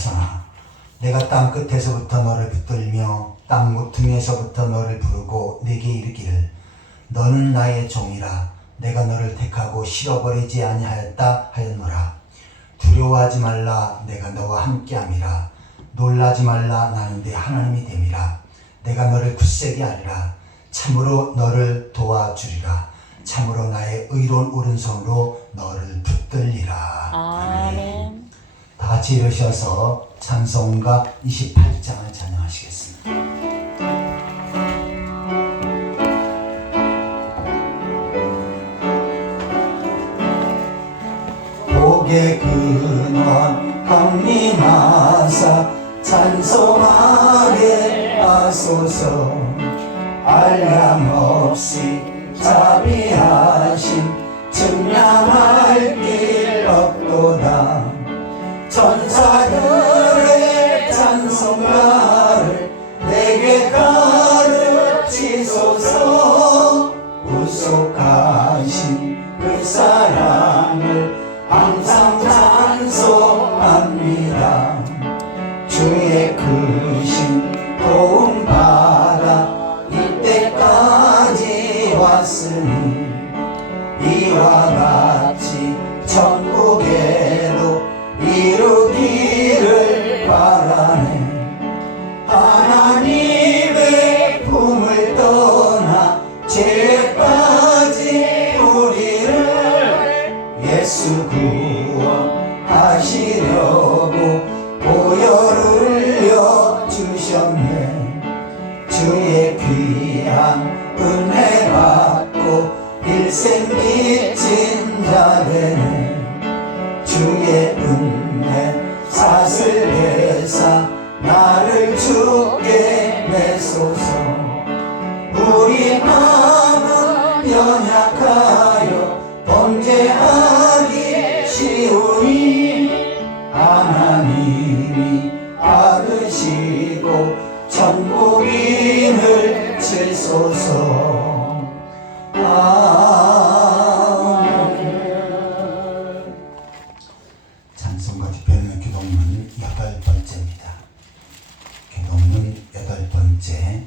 자손아, 내가 땅 끝에서부터 너를 붙들며 땅 모퉁이에서부터 너를 부르고 네게 이르기를 너는 나의 종이라 내가 너를 택하고 실어버리지 아니하였다 하였노라. 두려워하지 말라, 내가 너와 함께함이라. 놀라지 말라, 나는 네 하나님이 됨이라. 내가 너를 굳세게 하리라. 참으로 너를 도와주리라. 참으로 나의 의로운 오른손으로 너를 붙들리라. 아멘. 다 같이 일으셔서 찬송가 28장을 찬양하시겠습니다. 복의 근원 강림하사 찬송하게 하소서. 알람없이 자비하심 증량할 길 없도다. 천사들의 찬송가를 내게 가르치소서. 구속하신 그 사랑을 항상 찬송합니다. 주의 크신 도움 받아 이때까지 왔으니 이와 같이 천국에도 이루기를 바라네. 하나님의 품을 떠나 죄에 빠진 우리를 예수 구원하시려고 보혈을 흘려 주셨네. 주의 귀한 은혜 받고 일생 빚진 자 되네. 주의 은혜 사슬회사 나를 주께 내소서. 우리 마음은 연약하여 범죄하기 쉬우니 하나님이 받으시고 천국인을 칠소서. 찬송가 집회는 교동문 8번째입니다. 교동문 8번째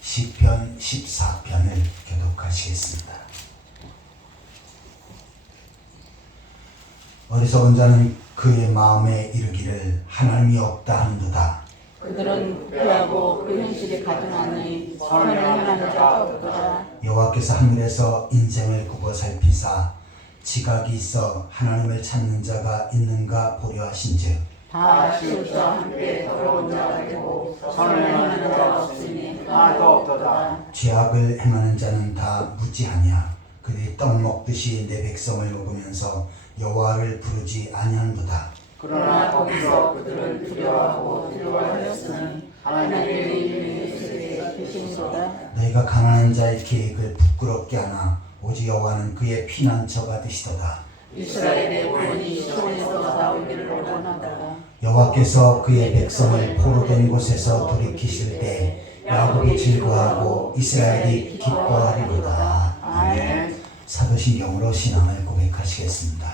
시편 14편을 교독하시겠습니다. 어리석은 자는 그의 마음에 이르기를 하나님이 없다 하는도다. 그들은 피하고 그 현실이 가증하니 선을 행하는 자가 없도다. 여호와께서 하늘에서 인생을 굽어 살피사 지각이 있어 하나님을 찾는 자가 있는가 보려 하신즉 다 치우쳐 함께 더러운 자가 되고 선을 행하는 자가 없으니 하나도 없도다. 죄악을 행하는 자는 다 무지하냐. 그들이 떡 먹듯이 내 백성을 먹으면서 여호와를 부르지 아니하는도다. 그러나 거기서 그들을 두려워하고 두려워하였으니 하나님의 이름이 예수께 계시니로다. 너희가 가난한 자의 계획을 부끄럽게 하나 오직 여호와는 그의 피난처가 되시도다. 이스라엘의 구원이 시온에서 나오기를 원하다. 여호와께서 그의 백성을 포로된 곳에서 돌이키실 때 야곱이 즐거워하고 이스라엘이 기뻐하리로다. 아멘. 사도신경으로 신앙을 고백하시겠습니다.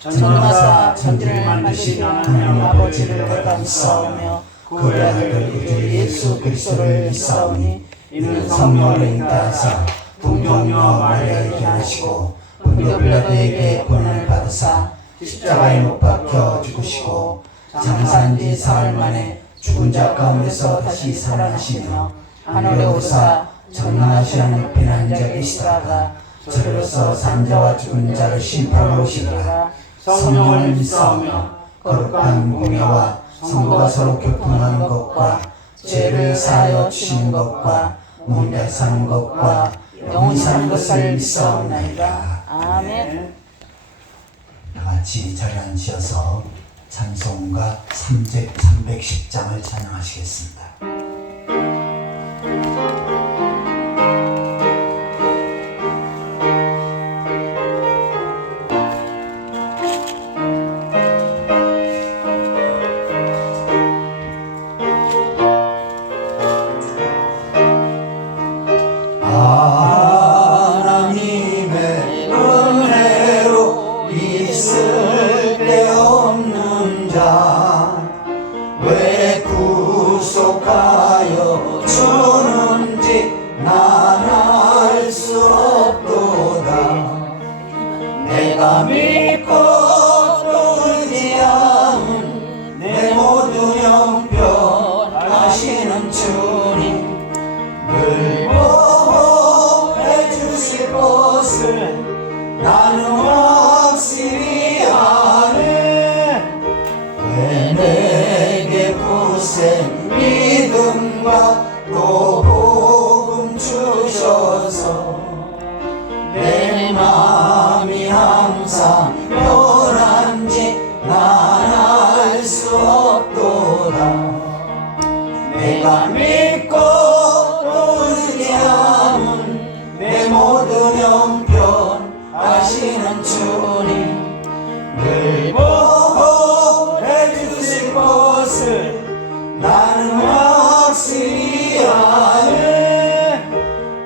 전능하사 천지를 만드신 하나님 아버지를 내가 믿사오며 그의 아들 우주 예수 그리스도를 믿사오니 이는 성령을 인도하사 동정녀 마리아에게 하시고 본디오 빌라도에게 고난을 받으사 십자가에 못 박혀 죽으시고 장사한 지 사흘 만에 죽은 자 가운데서 다시 살아나시며 하늘에 오르사 전능하신 하나님 옆에 앉아 계시다가 저리로서 산자와 죽은 자를 심판하러 오시리라. 성령을 믿사오며 거룩한 공예와 성도가 서로 교통하는 것과 죄를 사하여 주시는 것과 몸에 사는 것과 영원히 사는 것을 믿사옵나이다. 아멘. 다같이 자리에 앉으셔서 찬송가 310장을 찬양하시겠습니다. 하나님의 은혜로 있을 데 없는 자 왜 구속하여 주는지 난 알 수 없도다. 내가 믿고 또 의지함은 내 모든 형편 하시는 주님 늘 보호해 주실 것을 나는 확실히 아네. 왜 내게 고생 믿음과 또 복음 주셔서 내 마음이 항상 변한지 난 알 수 없도다. 내가 믿고 또 의지함은 내 모든 형편 하시는 주님 늘 보호해 주실 것을 나는 확실히 아네.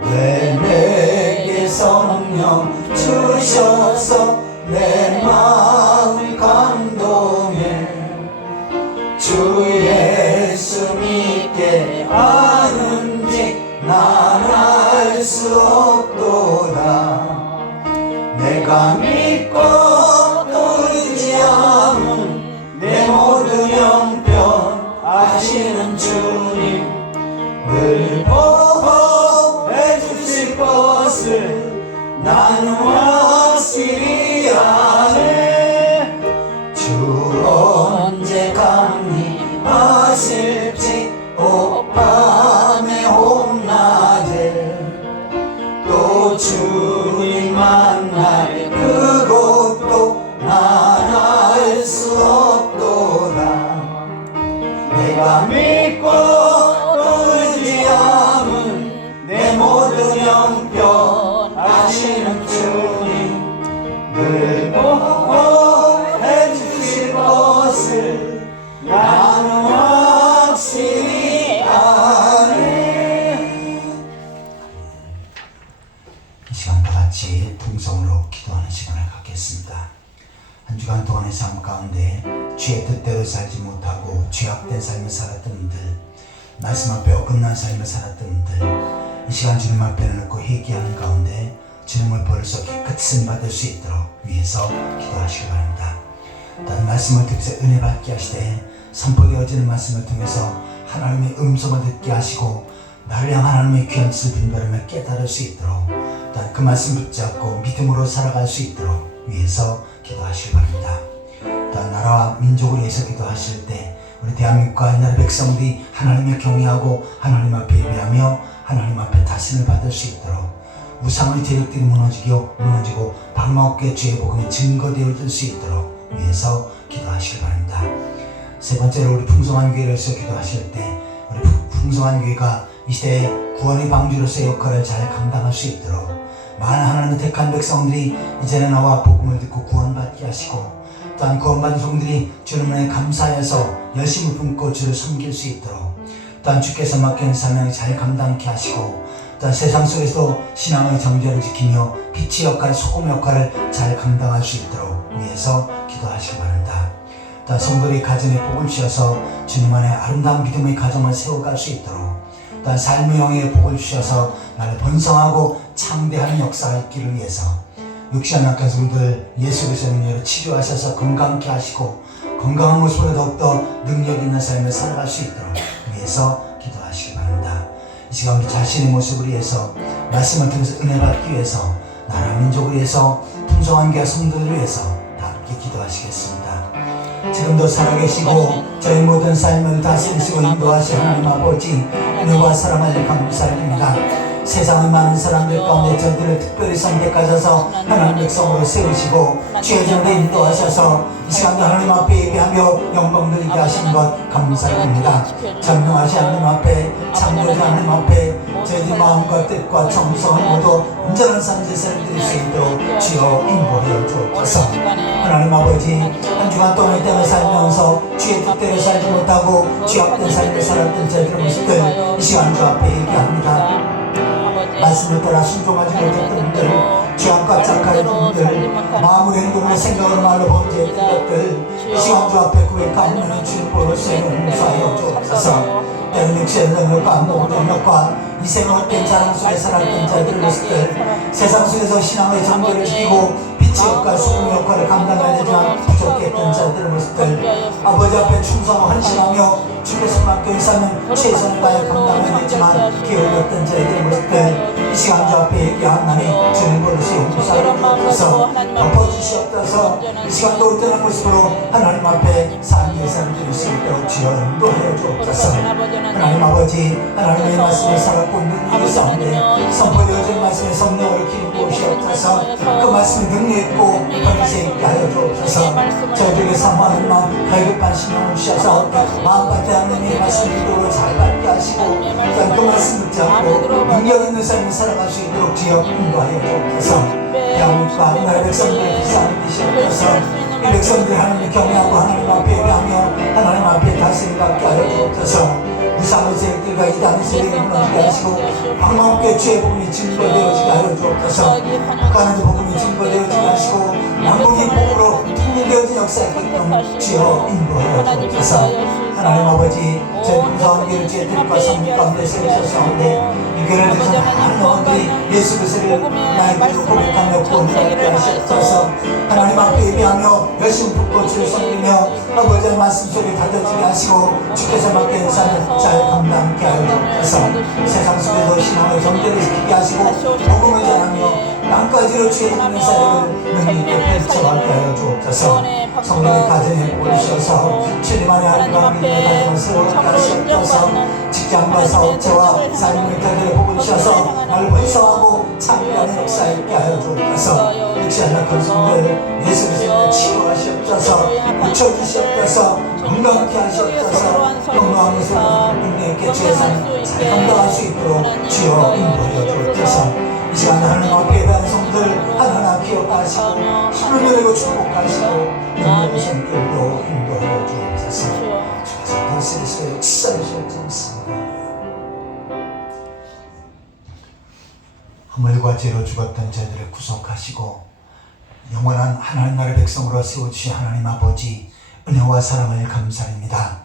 왜 내게 성령 주셔서 내 마음 감동해 주 예수 믿게 하는지 난 알 수 없도다. 내가 믿고 또 의지함은 내 모든 형편 하시는 주님 늘 보호해 주실 것을 나는 확실히 아네. 주 언제 강림하실지 오밤에 홍낮에 또 주님 만날 그곳도 난 알 수 없도다. 내가 믿고 또 의지함은 내 모든 형편 하시는 주님 늘 보호해 주실 것을 나는 확실히 아네. 이 시간과 같이 통성으로 기도하는 시간을 갖겠습니다. 한 주간 동안의 삶 가운데 주의 뜻대로 살지 못하고 죄악된 삶을 살았던 분들, 말씀 앞에 어긋난 삶을 살았던 분들, 이 시간 주님 앞에 놓고 회개하는 가운데 주님을 벌써 깨끗이 쓰임받을 수 있도록 위해서 기도하시기 바랍니다. 다른 말씀을 통해서 은혜 받게 하시되 선포되어지는 말씀을 통해서 하나님의 음성을 듣게 하시고 나를 향한 하나님의 귀한 뜻을 분별하며 깨달을 수 있도록 또한 그 말씀 붙잡고 믿음으로 살아갈 수 있도록 위해서 기도하시기 바랍니다. 또한 나라와 민족을 위해서 기도하실 때 우리 대한민국과 이 나라 백성들이 하나님을 경외하고 하나님 앞에 예배하며 하나님 앞에 다스림을 받을 수 있도록 우상의 대적들이 무너지고 방망없게 주의 복음이 증거되어질 수 있도록 위해서 기도하시기 바랍니다. 세 번째로 우리 풍성한 교회를 위해서 기도하실 때 우리 풍성한 교회가 이 시대의 구원의 방주로서의 역할을 잘 감당할 수 있도록 많은 하나님의 택한 백성들이 이제는 나와 복음을 듣고 구원받게 하시고 또한 구원받은 성들이 주님을 감사해서 열심히 품고 주를 섬길 수 있도록 또한 주께서 맡기는 사명을 잘 감당케 하시고 또한 세상 속에서도 신앙의 정죄를 지키며 빛의 역할, 소금의 역할을 잘 감당할 수 있도록 위해서 기도하시기 바랍니다. 또한 성도들이 가정에 복을 주셔서 주님 안에 아름다운 믿음의 가정을 세워갈 수 있도록 또한 삶의 영에 복을 주셔서 나를 번성하고 창대하는 역사가 있기를 위해서 육신한 약한 성도들 예수 그리스도의 능력으로 치료하셔서 건강케 하시고 건강한 모습으로 더욱더 능력 있는 삶을 살아갈 수 있도록 위해서 기도하시기 바랍니다. 이 시간 우리 자신의 모습을 위해서 말씀을 통해서 은혜 받기 위해서 나라 민족을 위해서 풍성한 교회 성도들을 위해서 다 함께 기도하시겠습니다. 지금도 살아계시고 저희 모든 삶을 다스리시고 인도하시는 하나님 아버지 은혜와 사랑을 감사드립니다. 세상의 많은 사람들 가운데 저들을 특별히 선택하셔서 하나님 백성으로 세우시고 주의 전에 인도하셔서 이 시간도 하나님 앞에 예배하며 영광 드리게 하신 것 감사드립니다. 전능하신 하나님 앞에 창조주 하나님 앞에 저희들 마음과 뜻과 정성을 모두 온전한 산제사를 드릴 수 있도록 주여 인도하여 주옵소서. 하나님 아버지 한 주간 동안 이 땅을 살면서 주의 뜻대로 살지 못하고 죄악된 삶을 살았던 저희들의 모습들 이 시간 주 앞에 얘기합니다. 말씀을 따라 순종하지 못했던 분들, 죄악과 착한 분들, 마음으로 행동으로 생각으로 말로 범죄했던 것들, 이 시간 주 앞에 고백하면 주님 보로서 용서하여 주옵소서. 때는 육체의 능력과 몸의 능력과 이 생활 된 사랑 속에 살았던 자들의 모습들, 세상 속에서 신앙의 정도를 지키고 빛의 역할, 소금의 역할을 감당해야 되지만 부족했던 자들의 모습들, 아버지 앞에 충성하고 헌신하며 주께서 맡겨 사는 최선을 다해 감당해야 되지만 게을렀던 자들의 모습들, 이 시간 주 앞에 얘기하나니 주님 버릇이 용서하옵소서. 덮어주시옵소서. 이 시간 놀때는 모습으로 하나님 앞에 삶의 예산을 드릴 수 있도록 주여 인도하여 주옵소서. 하나님 아버지, 하나님의 말씀을 살았고 능력이 있사온데 선포되어진 말씀의 성령을 기르고 오시옵소서. 그 말씀이 능력 있고 번세 있게 하여 주옵소서. 저희들에게 사모하는 마음 갈급한 심령을 주셔서 마음밭에 하나님의 말씀 믿음으로 잘 받게 하시고 그 말씀 붙잡고 능력 있는 삶을 살아갈 수 있도록 주여 인도하여 주옵소서. 대한민국과 나라의 백성들의 불쌍히 되시옵소서. 이 백성들이 하나님을 경외하고 하나님 앞에 예배하며 하나님 앞에 다스림 받게 하여 주옵소서. 이상의 세력들과 이단의 세력이 무너지게 하시고 방망없게 주의 복음이 증거되어지게 하여 주옵소서. 북한에도 복음이 증거되어지게 하시고 남북이 복음으로 통일되어진 역사의 기쁨 주여 인도하여 주옵소서. 하나님 아버지, 저희 풍성한 교회를 주의 뜻과 성령 가운데 세우셨사온데 이 교회를 통해서 많은 영혼들이 예수 그리스도를 나의 구주 고백하며 구원받게 하시옵소서. 하나님 앞에 예배하며 열심히 붙고 주를 섬기며 아버지의 말씀 속에 다져지게 하시고 주께서 맡겨진 삶을 잘 감당하게 하여 주옵소서. 세상 속에서 신앙의 정죄를 지키게 하시고 복음을 전하며 땅까지로 주의 있는 사역을 능력있게 펼쳐가게 하여 주옵소서. 성령의 가정에 오셔서 주님 안에 아름다운 믿음의 가정을 세우게 하시옵소서. 직장과 사업체와 삶의 가정에 복을 주셔서 나를 번성하고 참여하는 역사에 있게 하여 주옵소서. 육체의 약한 성들 예수 그리스도를 치유하시옵소서. 고쳐주시옵소서. 건강케 하시옵소서. 건강한 것으로 능력있게 주의 삶을 잘 감당할 수 있도록 주여 인도하여 주옵소서. 이 시간 하나님 앞에 예배하는 성들 하나하나 기억하시고 힘을 내리고 축복하시고 능력의 성결도 인도하여 주옵소서. 주께서 다스리시고 역사하시옵소서. 허물과 죄로 죽었던 자들을 구속하시고 영원한 하나님 나라의 백성으로 세워주신 하나님 아버지 은혜와 사랑을 감사합니다.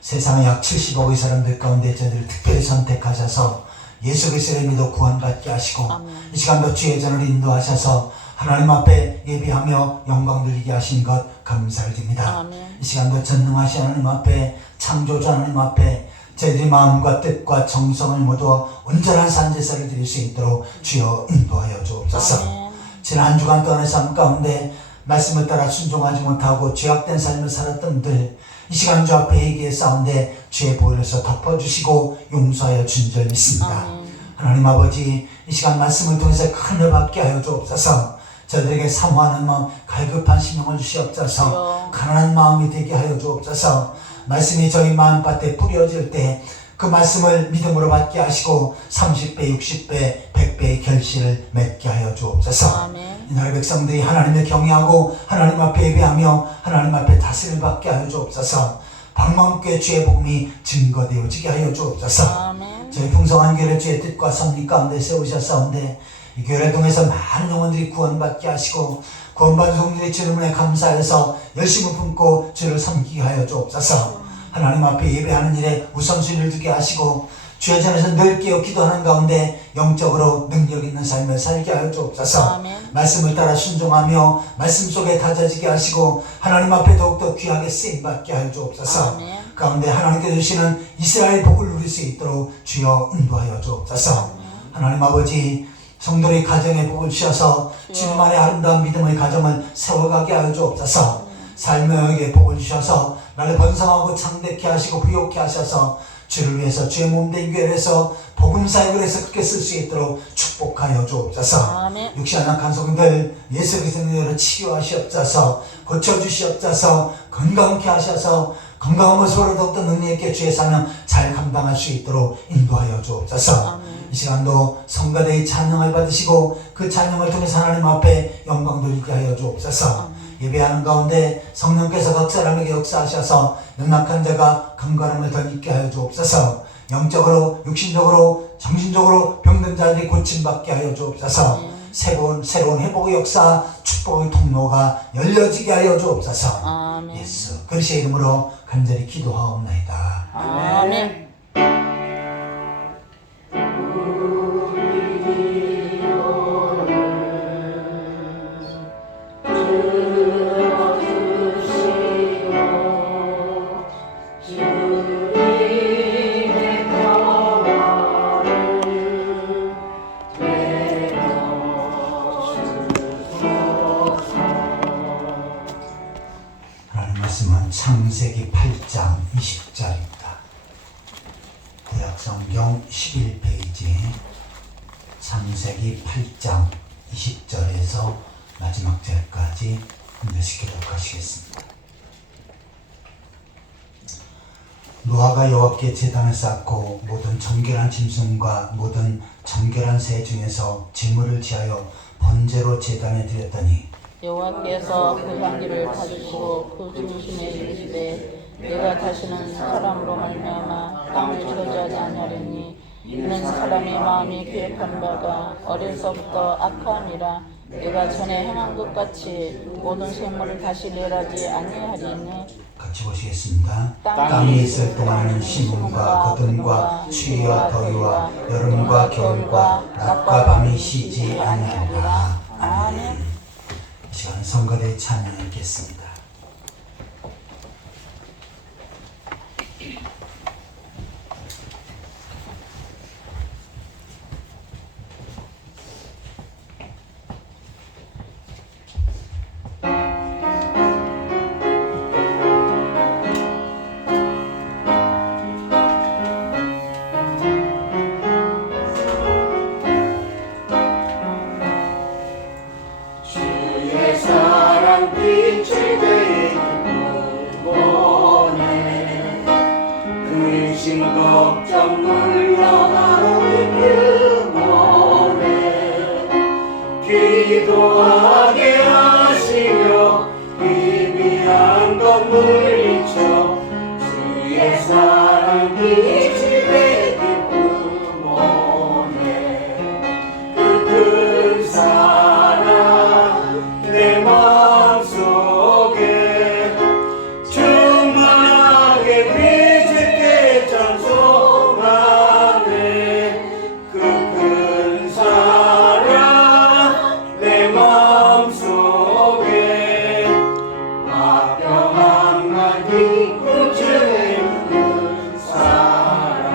세상의 약 70억의 사람들 가운데 저들을 특별히 선택하셔서 예수 그리스도를 믿어 구원받게 하시고 이 시간도 주의 전을 인도하셔서 하나님 앞에 예배하며 영광 돌리게 하신 것 감사를 드립니다. 이 시간도 전능하신 하나님 앞에 창조주 하나님 앞에 저희들의 마음과 뜻과 정성을 모두 온전한 산제사를 드릴 수 있도록 주여 인도하여 주옵소서. 지난 한 주간 동안의 삶 가운데 말씀을 따라 순종하지 못하고 죄악된 삶을 살았던 분들 이 시간 주 앞에 얘기했사온데 주의 보혈에서 덮어주시고 용서하여 준 줄 믿습니다. 하나님 아버지, 이 시간 말씀을 통해서 큰 은혜 받게 하여 주옵소서. 저들에게 사모하는 마음, 갈급한 심령을 주시옵소서. 가난한 마음이 되게 하여 주옵소서. 말씀이 저희 마음밭에 뿌려질 때 그 말씀을 믿음으로 받게 하시고 30배, 60배, 100배의 결실을 맺게 하여 주옵소서. 이 나라 백성들이 하나님을 경외하고 하나님 앞에 예배하며 하나님 앞에 다스림을 받게 하여 주옵소서. 방망없게 주의 복음이 증거되어지게 하여 주옵소서. 저희 풍성한 교회를 주의 뜻과 섭리 가운데 세우셨사온데 이 교회를 통해서 많은 영혼들이 구원받게 하시고 구원받은 성들의 주님에 감사해서 열심히 품고 주를 섬기게 하여 주옵소서. 하나님 앞에 예배하는 일에 우선순위를 두게 하시고 주의 전에서 늘 깨어 기도하는 가운데 영적으로 능력 있는 삶을 살게 하여 주옵소서. 말씀을 따라 순종하며 말씀 속에 다져지게 하시고 하나님 앞에 더욱더 귀하게 쓰임받게 하여 주옵소서. 가운데 하나님께 주시는 이스라엘 복을 누릴 수 있도록 주여 인도하여 주옵소서. 하나님 아버지, 성도의 가정에 복을 주셔서 주님 안에 아름다운 믿음의 가정을 세워가게 하여 주옵소서. 삶의 복을 주셔서 나를 번성하고 창대케 하시고 부욕케 하셔서 주를 위해서 주의 몸된 교회에서 복음 사역을 해서 그렇게 쓸 수 있도록 축복하여 주옵소서. 육신 약한 성들 예수 그리스도로 치유하시옵소서. 고쳐주시옵소서. 건강케 하셔서 건강한 모습으로 더욱더 능력 있게 주의 사명 잘 감당할 수 있도록 인도하여 주옵소서. 이 시간도 성가대의 찬양을 받으시고 그 찬양을 통해서 하나님 앞에 영광 돌리게 하여 주옵소서. 예배하는 가운데 성령께서 각 사람에게 역사하셔서 연약한 자가 건강함을 더 있게 하여 주옵소서. 영적으로 육신적으로 정신적으로 병든 자들이 고침받게 하여 주옵소서. 새로운 회복의 역사 축복의 통로가 열려지게 하여 주옵소서. 아멘. 예수 그리스도의 이름으로 간절히 기도하옵나이다. 아멘. 하나님 말씀은 창세기 8장 20절입니다. 구약성경 11페이지 창세기 8장 20절에서 마지막 절까지 분별시켜 독하시겠습니다. 노아가 여호와께 제단을 쌓고 모든 정결한 짐승과 모든 정결한 새 중에서 제물을 지하여 번제로 제단에 드렸더니 여호와께서 그 향기를 받으시고 그 중심에 이르시되 내가 다시는 사람으로 말미암아 땅을 저주하지 아니하리니 이는 사람의 마음이 계획한 바가 어려서부터 악함이라 내가 전에 행한 것 같이 모든 생물을 다시 멸하지 아니하리니 같이 보시겠습니다. 땅에 있을 동안은 심음과 거듭과 추위와 더위와 여름과 겨울과 낮과 밤이 쉬지 아니하리라. 아멘. 이 시간 성가대 찬양하겠습니다. 빛을 내보내 근심 걱정 물러가는 그모네 기도하게 하시며 희미한 것 물리쳐 주의 사랑 빛을 내보내 그 큰 사랑 내 마음속에 충만하게 빛을 찬송하네 그 큰 사랑 내 마음속에 화평한 날 기쁜 주의 큰 사랑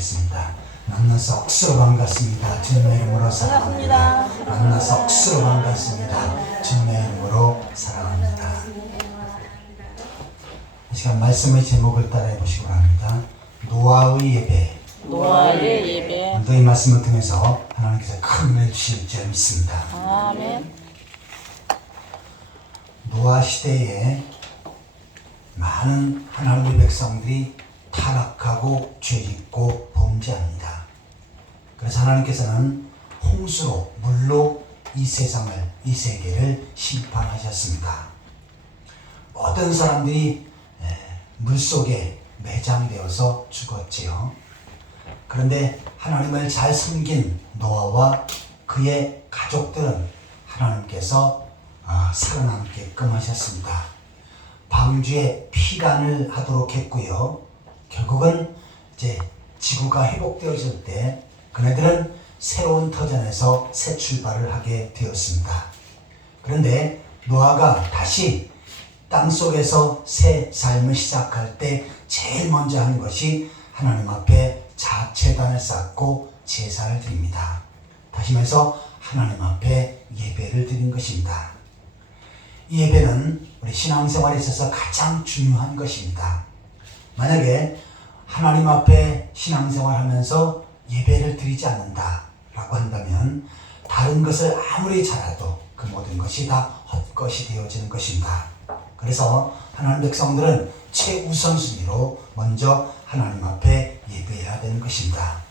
주시겠습니다. 만나서 억수로 반갑습니다. 주님의 이름으로 사랑합니다. 만나서 억수로 반갑습니다. 주님의 이름으로 사랑합니다. 이 시간 말씀의 제목을 따라해 보시기 바랍니다. 노아의 예배. 노아의 예배. 오늘도 이 말씀을 통해서 하나님께서 큰 은혜를 주실 줄 믿습니다. 아멘. 노아 시대에 많은 하나님의 백성들이 타락하고 죄짓고 범죄합니다. 그래서 하나님께서는 홍수로 물로 이 세상을, 이 세계를 심판하셨습니다. 모든 사람들이 물속에 매장되어서 죽었지요. 그런데 하나님을 잘 섬긴 노아와 그의 가족들은 하나님께서 살아남게끔 하셨습니다. 방주에 피란을 하도록 했고요. 결국은 이제 지구가 회복되어질 때 그네들은 새로운 터전에서 새 출발을 하게 되었습니다. 그런데 노아가 다시 땅속에서 새 삶을 시작할 때 제일 먼저 하는 것이 하나님 앞에 자체단을 쌓고 제사를 드립니다. 다시 말해서 하나님 앞에 예배를 드린 것입니다. 이 예배는 우리 신앙생활에 있어서 가장 중요한 것입니다. 만약에 하나님 앞에 신앙생활하면서 예배를 드리지 않는다라고 한다면 다른 것을 아무리 잘해도 그 모든 것이 다 헛것이 되어지는 것입니다. 그래서 하나님 백성들은 최우선순위로 먼저 하나님 앞에 예배해야 되는 것입니다.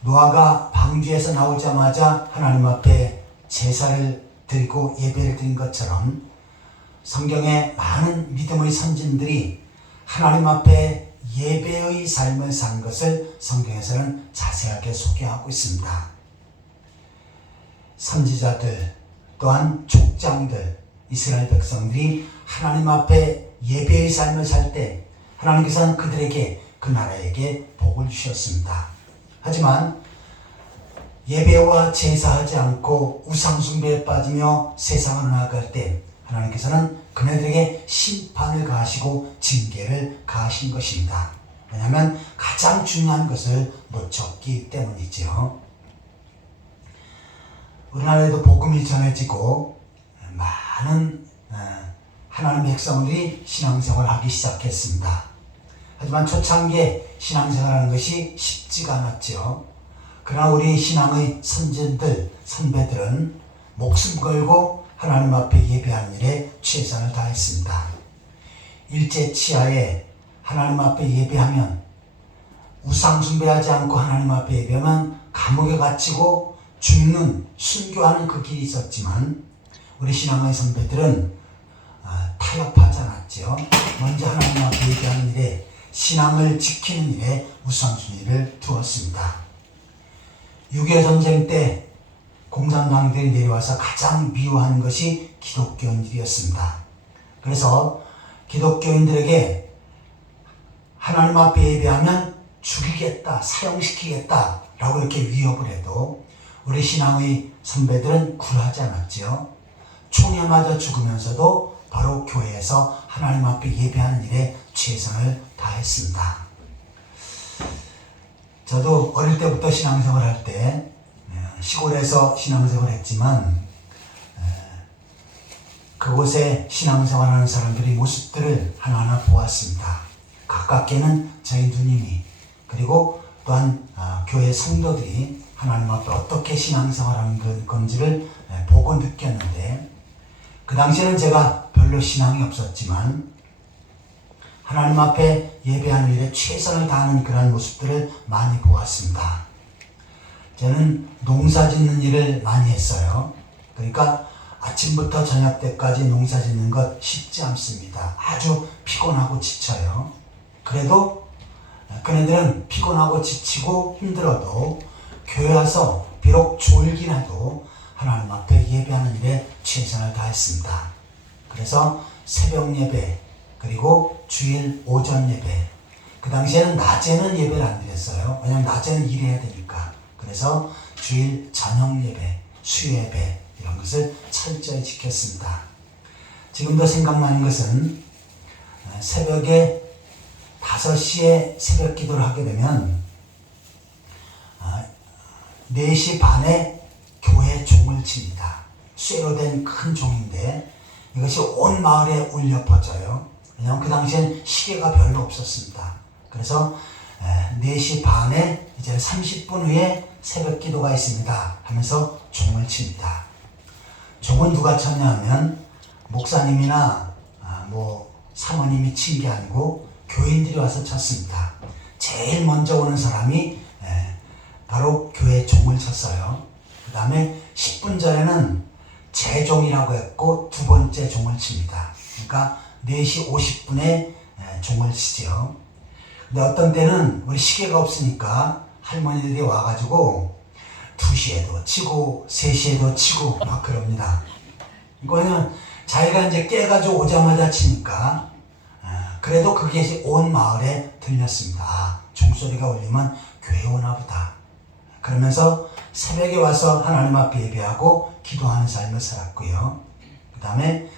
노아가 방주에서 나오자마자 하나님 앞에 제사를 드리고 예배를 드린 것처럼 성경에 많은 믿음의 선진들이 하나님 앞에 예배의 삶을 산 것을 성경에서는 자세하게 소개하고 있습니다. 선지자들 또한 족장들 이스라엘 백성들이 하나님 앞에 예배의 삶을 살 때 하나님께서는 그들에게 그 나라에게 복을 주셨습니다. 하지만 예배와 제사하지 않고 우상숭배에 빠지며 세상을 나아갈 때 하나님께서는 그네들에게 심판을 가하시고 징계를 가하신 것입니다. 왜냐하면 가장 중요한 것을 놓쳤기 때문이죠. 우리나라에도 복음이 전해지고 많은 하나님의 백성들이 신앙생활을 하기 시작했습니다. 하지만 초창기에 신앙생활하는 것이 쉽지가 않았죠. 그러나 우리 신앙의 선진들, 선배들은 목숨 걸고 하나님 앞에 예배하는 일에 최선을 다했습니다. 일제 치하에 하나님 앞에 예배하면 우상 숭배하지 않고 하나님 앞에 예배하면 감옥에 갇히고 죽는 순교하는 그 길이 있었지만 우리 신앙의 선배들은 타협하지 않았죠. 먼저 하나님 앞에 예배하는 일에 신앙을 지키는 일에 우선순위를 두었습니다. 6.25 전쟁 때 공산당들이 내려와서 가장 미워한 것이 기독교인들이었습니다. 그래서 기독교인들에게 하나님 앞에 예배하면 죽이겠다, 사형시키겠다 라고 이렇게 위협을 해도 우리 신앙의 선배들은 굴하지 않았죠. 총에 맞아 죽으면서도 바로 교회에서 하나님 앞에 예배하는 일에 최선을 다했습니다. 저도 어릴 때부터 신앙생활 할 때 시골에서 신앙생활 했지만 그곳에 신앙생활하는 사람들의 모습들을 하나하나 보았습니다. 가깝게는 저희 누님이 그리고 또한 교회 성도들이 하나님 앞에 어떻게 신앙생활하는 건지를 보고 느꼈는데 그 당시에는 제가 별로 신앙이 없었지만 하나님 앞에 예배하는 일에 최선을 다하는 그런 모습들을 많이 보았습니다. 저는 농사 짓는 일을 많이 했어요. 그러니까 아침부터 저녁 때까지 농사 짓는 것 쉽지 않습니다. 아주 피곤하고 지쳐요. 그래도 그네들은 피곤하고 지치고 힘들어도 교회 와서 비록 졸긴 해도 하나님 앞에 예배하는 일에 최선을 다했습니다. 그래서 새벽 예배 그리고 주일 오전 예배 그 당시에는 낮에는 예배를 안 드렸어요. 왜냐하면 낮에는 일해야 되니까. 그래서 주일 저녁 예배, 수예배 이런 것을 철저히 지켰습니다. 지금도 생각나는 것은 새벽에 5시에 새벽 기도를 하게 되면 4시 반에 교회 종을 칩니다. 쇠로 된 큰 종인데 이것이 온 마을에 울려 퍼져요. 왜냐하면 그 당시엔 시계가 별로 없었습니다. 그래서 4시 반에 이제 30분 후에 새벽 기도가 있습니다 하면서 종을 칩니다. 종은 누가 쳤냐면 목사님이나 사모님이 친 게 아니고 교인들이 와서 쳤습니다. 제일 먼저 오는 사람이 바로 교회 종을 쳤어요. 그 다음에 10분 전에는 재종이라고 했고 두 번째 종을 칩니다. 그러니까 4시 50분에 종을 치죠. 근데 어떤 때는 우리 시계가 없으니까 할머니들이 와가지고 2시에도 치고 3시에도 치고 막 그럽니다. 이거는 자기가 이제 깨가지고 오자마자 치니까 그래도 그게 온 마을에 들렸습니다. 종소리가 울리면 교회 오나 보다. 그러면서 새벽에 와서 하나님 앞에 예배하고 기도하는 삶을 살았고요. 그 다음에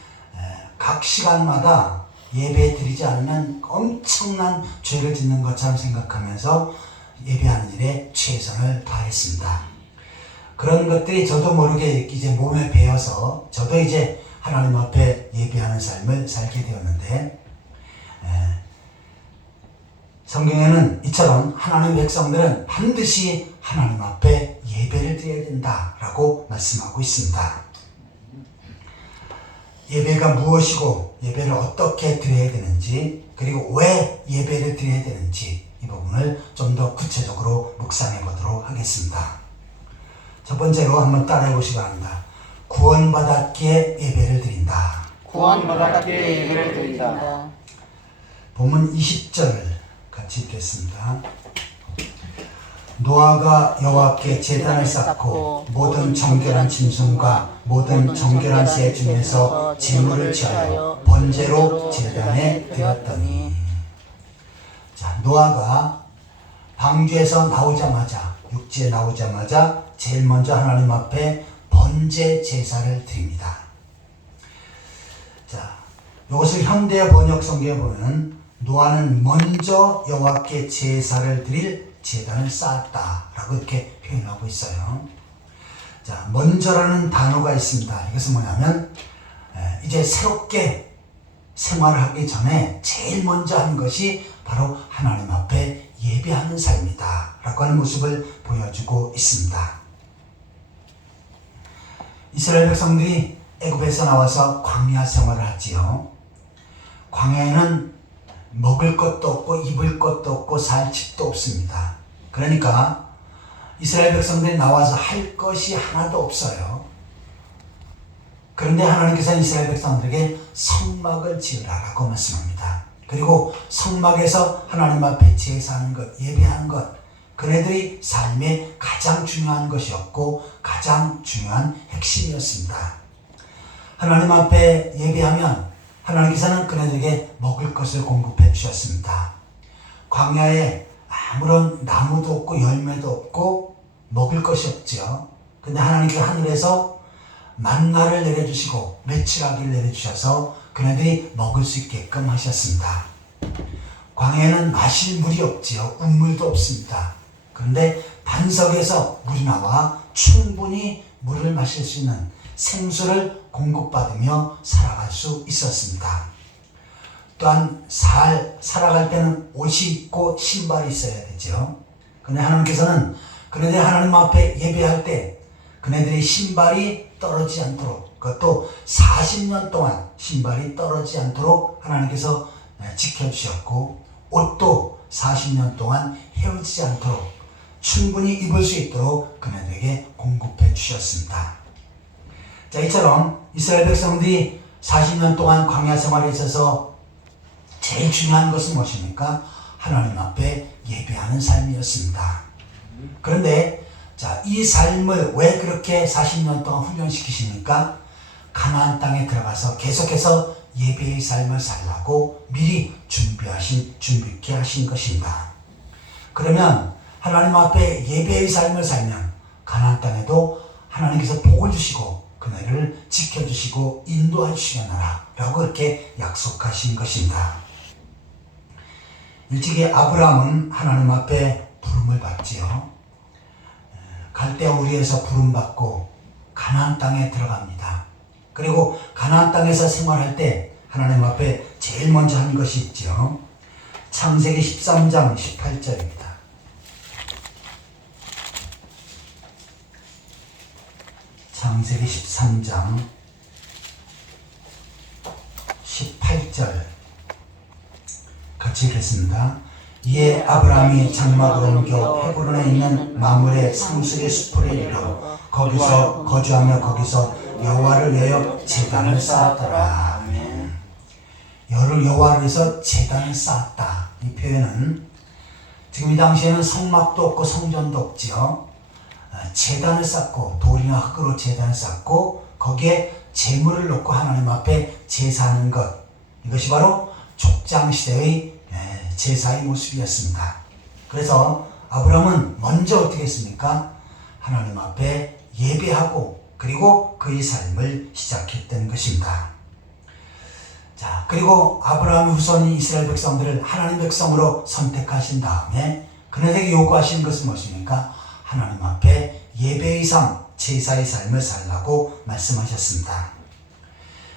각 시간마다 예배 드리지 않으면 엄청난 죄를 짓는 것처럼 생각하면서 예배하는 일에 최선을 다했습니다. 그런 것들이 저도 모르게 이제 몸에 배어서 저도 이제 하나님 앞에 예배하는 삶을 살게 되었는데, 성경에는 이처럼 하나님의 백성들은 반드시 하나님 앞에 예배를 드려야 된다라고 말씀하고 있습니다. 예배가 무엇이고 예배를 어떻게 드려야 되는지, 그리고 왜 예배를 드려야 되는지 이 부분을 좀 더 구체적으로 묵상해 보도록 하겠습니다. 첫 번째로 한번 따라해 보시기 바랍니다. 구원받았기에 예배를 드린다. 구원받았기에 예배를 드린다. 본문 20절 같이 읽겠습니다. 노아가 여호와께 제단을 쌓고 모든 정결한 짐승과 모든 정결한 새 중에서 제물을 취하여 번제로 제단에 드렸더니. 자, 노아가 방주에서 나오자마자, 육지에 나오자마자 제일 먼저 하나님 앞에 번제 제사를 드립니다. 자, 이것을 현대 번역 성경에 보면 노아는 먼저 여호와께 제사를 드릴 제단을 쌓았다라고 이렇게 표현하고 있어요. 자, 먼저라는 단어가 있습니다. 이것은 뭐냐면 이제 새롭게 생활을 하기 전에 제일 먼저 한 것이 바로 하나님 앞에 예배하는 삶이다 라고 하는 모습을 보여주고 있습니다. 이스라엘 백성들이 애굽에서 나와서 광야 생활을 하지요. 광야에는 먹을 것도 없고 입을 것도 없고 살 집도 없습니다. 그러니까 이스라엘 백성들이 나와서 할 것이 하나도 없어요. 그런데 하나님께서는 이스라엘 백성들에게 성막을 지으라라고 말씀합니다. 그리고 성막에서 하나님 앞에 제사하는 것, 예배하는 것, 그네들이 삶의 가장 중요한 것이었고 가장 중요한 핵심이었습니다. 하나님 앞에 예배하면 하나님께서는 그네들에게 먹을 것을 공급해 주셨습니다. 광야에 아무런 나무도 없고 열매도 없고 먹을 것이 없죠. 근데 하나님께서 하늘에서 만나를 내려주시고 메추라기를 내려주셔서 그네들이 먹을 수 있게끔 하셨습니다. 광야에는 마실 물이 없지요. 운물도 없습니다. 그런데 반석에서 물이 나와 충분히 물을 마실 수 있는 생수를 공급받으며 살아갈 수 있었습니다. 또한 살아갈 때는 옷이 있고 신발이 있어야 되죠. 그런데 하나님께서는 그네들이 하나님 앞에 예배할 때 그네들의 신발이 떨어지지 않도록, 그것도 40년 동안 신발이 떨어지지 않도록 하나님께서 지켜주셨고, 옷도 40년 동안 헤어지지 않도록 충분히 입을 수 있도록 그네들에게 공급해 주셨습니다. 자, 이처럼 이스라엘 백성들이 40년 동안 광야 생활에 있어서 제일 중요한 것은 무엇입니까? 하나님 앞에 예배하는 삶이었습니다. 그런데 자, 이 삶을 왜 그렇게 40년 동안 훈련시키십니까? 가나안 땅에 들어가서 계속해서 예배의 삶을 살라고 미리 준비케 하신 것입니다. 그러면 하나님 앞에 예배의 삶을 살면 가나안 땅에도 하나님께서 복을 주시고 그날을 지켜주시고 인도해 주시려나라 라고 이렇게 약속하신 것입니다. 일찍이 아브라함은 하나님 앞에 부름을 받지요. 갈대아 우리에서 부름받고 가나안 땅에 들어갑니다. 그리고 가나안 땅에서 생활할 때 하나님 앞에 제일 먼저 한 것이 있죠. 창세기 13장 18절입니다. 창세기 13장 18절 같이 읽겠습니다. 이에 아브라함이 장막을 옮겨 헤브론에 있는 마므레 상수리 숲으로 이르러 거기서 거주하며 거기서 여호와를 위하여 제단을 쌓았더라. 여호와를 위해서 제단을 쌓았다. 이 표현은 지금 이 당시에는 성막도 없고 성전도 없지요. 제단을 쌓고 돌이나 흙으로 제단을 쌓고 거기에 제물을 놓고 하나님 앞에 제사하는 것, 이것이 바로 족장시대의 제사의 모습이었습니다. 그래서 아브라함은 먼저 어떻게 했습니까? 하나님 앞에 예배하고 그리고 그의 삶을 시작했던 것입니다. 자, 그리고 아브라함의 후손인 이스라엘 백성들을 하나님 백성으로 선택하신 다음에 그들에게 요구하신 것은 무엇입니까? 하나님 앞에 예배의 삶, 제사의 삶을 살라고 말씀하셨습니다.